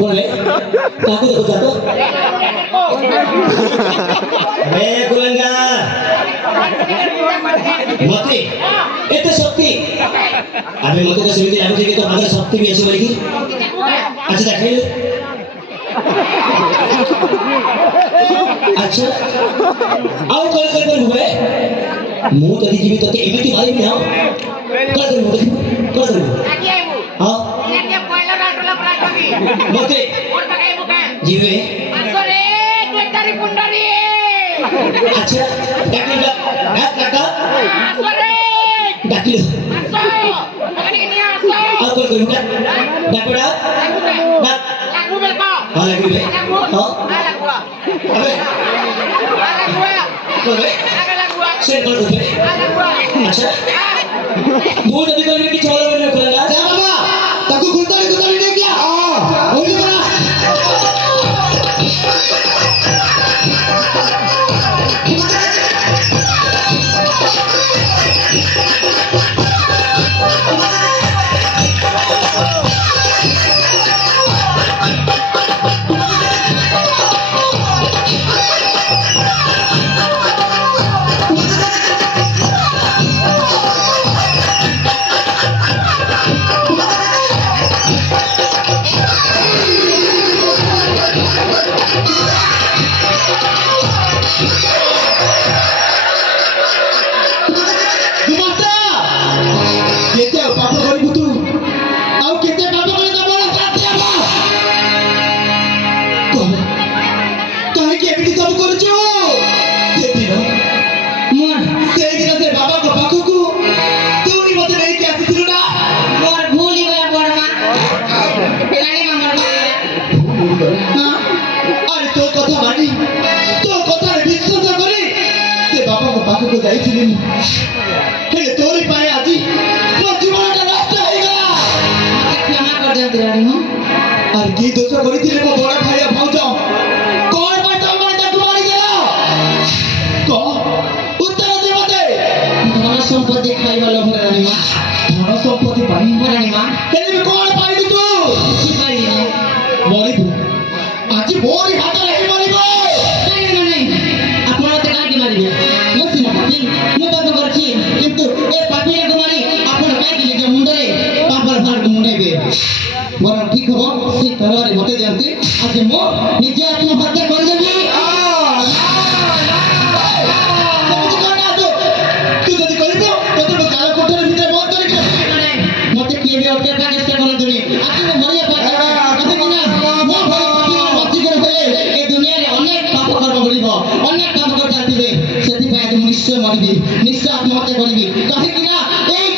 Boleh? Takut aku jatuh? Kulangga. Mati. Itu sakti. Abi mati ka seମିତି lagu jadi to agar sakti भी ऐसे बोलेगी. अच्छा देखें. अच्छा. आओ कल हुए. मुँह तरी जीवी तो एमिति मारी भी हाँ. कल हाँ. Mati. Jiwe. अच्छा डाकिलो कका डाकिलो और कोई कोई डाक डाकड़ा डाक lagu belko हाँ लगी बे हाँ अबे कोई से कोई बे अच्छा वो जब कोई की चोला बने खोला जा बाबा ताकू खुलता नहीं क्या हाँ बोली बना को जाइছিলি হেলে তোরি পায়ে আজি মো জীবনটা নষ্ট হয়ে গেল মতে ক্ষমা কর দে রানী মো আর কি দোষ করিছিলে মো বড় ভাই ভাউজ কোন পাটা মানে তাকে মারি দিল ক উত্তর দে মতে ধন সম্পত্তি খাইবা লোভে রানী মা ধন সম্পত্তি পাই রানী মা হেলে কোন পাইলি তু কি পাইলি মরিবু আজি মোরি হাতরে হে মরিব নাই আপন মতে কাকে মারিবে কিন্তু এই পাপিয়া কুমারী আপনার কাকে নিজ মুন্ডরে পাপর ভার মুন্ডাইবে বরং ঠিক হব সেই তরবারি মতে জানতে আজ মো নিজে আত্মহত্যা করে দেবি তুই যদি করিব তোকে কাল কোঠের ভিতরে বন্ধ করে মতে কি হবে অত্যাচার চেষ্টা করে দিবি আজ মরিয়া পাতা আপনি কিনা মো ভাই পাপিয়া মতি করে হলে এই দুনিয়ারে অনেক পাপ কর্ম করিব অনেক কাম করে যাইবে সেটি পাই নিশ্চয় মরিবি নিশ্চয় আত্মহত্যা করিবি কাহিকি না এই